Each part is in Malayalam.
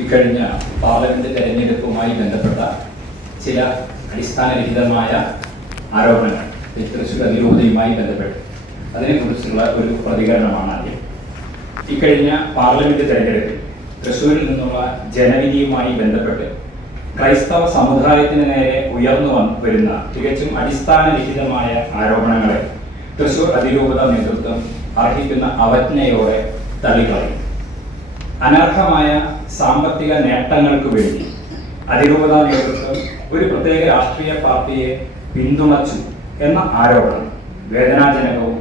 ഇക്കഴിഞ്ഞ പാർലമെന്റ് തെരഞ്ഞെടുപ്പുമായി ബന്ധപ്പെട്ട ചില അടിസ്ഥാനരഹിതമായ ആരോപണങ്ങൾ തൃശ്ശൂർ അതിരൂപതയുമായി ബന്ധപ്പെട്ട് അതിനെക്കുറിച്ചുള്ള ഒരു പ്രതികരണമാണ് ആദ്യം. ഇക്കഴിഞ്ഞ പാർലമെന്റ് തെരഞ്ഞെടുപ്പിൽ തൃശ്ശൂരിൽ നിന്നുള്ള ജനവിധിയുമായി ബന്ധപ്പെട്ട് ക്രൈസ്തവ സമുദായത്തിന് നേരെ ഉയർന്നു വരുന്ന തികച്ചും അടിസ്ഥാനരഹിതമായ ആരോപണങ്ങളെ തൃശ്ശൂർ അതിരൂപത നേതൃത്വം അർഹിക്കുന്ന അവജ്ഞയോടെ തള്ളിക്കളയും. അനർഹമായ സാമ്പത്തിക നേട്ടങ്ങൾക്ക് വേണ്ടി അതിരൂപത നേതൃത്വം ഒരു പ്രത്യേക രാഷ്ട്രീയ പാർട്ടിയെ പിന്തുണച്ചു എന്ന ആരോപണം വേദനാജനകവും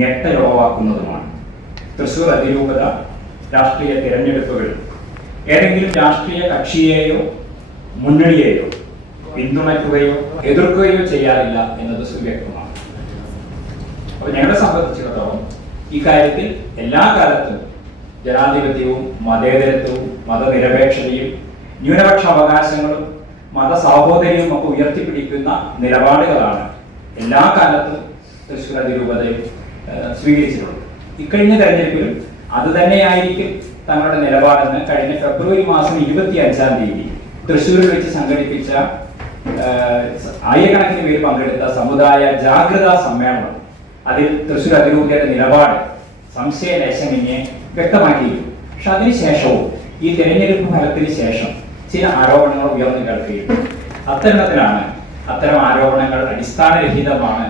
ഞെട്ടലുളവാക്കുന്നതുമാണ്. തൃശ്ശൂർ അതിരൂപത രാഷ്ട്രീയ തിരഞ്ഞെടുപ്പുകൾ ഏതെങ്കിലും രാഷ്ട്രീയ കക്ഷിയെയോ മുന്നണിയെയോ പിന്തുണയ്ക്കുകയോ എതിർക്കുകയോ ചെയ്യാറില്ല എന്നത് സുവ്യക്തമാണ്. അപ്പോൾ ഞങ്ങളെ സംബന്ധിച്ചിടത്തോളം ഇക്കാര്യത്തിൽ എല്ലാ കാലത്തും ജനാധിപത്യവും മതേതരത്വവും മതനിരപേക്ഷതയും ന്യൂനപക്ഷ അവകാശങ്ങളും മതസാഹോദര്യവും ഒക്കെ ഉയർത്തിപ്പിടിക്കുന്ന നിലപാടുകളാണ് എല്ലാ കാലത്തും തൃശ്ശൂർ അതിരൂപതയും സ്വീകരിച്ചിട്ടുള്ളത്. ഇക്കഴിഞ്ഞ തെരഞ്ഞെടുപ്പിലും അത് തന്നെയായിരിക്കും തങ്ങളുടെ നിലപാടെന്ന് കഴിഞ്ഞ ഫെബ്രുവരി മാസം 25 തൃശ്ശൂരിൽ വെച്ച് സംഘടിപ്പിച്ച ആയിരക്കണക്കിന് പേര് പങ്കെടുത്ത സമുദായ ജാഗ്രതാ സമ്മേളനം അതിൽ തൃശ്ശൂർ അതിരൂപതയുടെ നിലപാട് സംശയലേശമന്യേ വ്യക്തമാക്കിയിരുന്നു. പക്ഷെ അതിനുശേഷവും ഈ തെരഞ്ഞെടുപ്പ് ഫലത്തിന് ശേഷം ചില ആരോപണങ്ങൾ ഉയർന്നു കേൾക്കുകയും അത്തരം ആരോപണങ്ങൾ അടിസ്ഥാനരഹിതമാണ്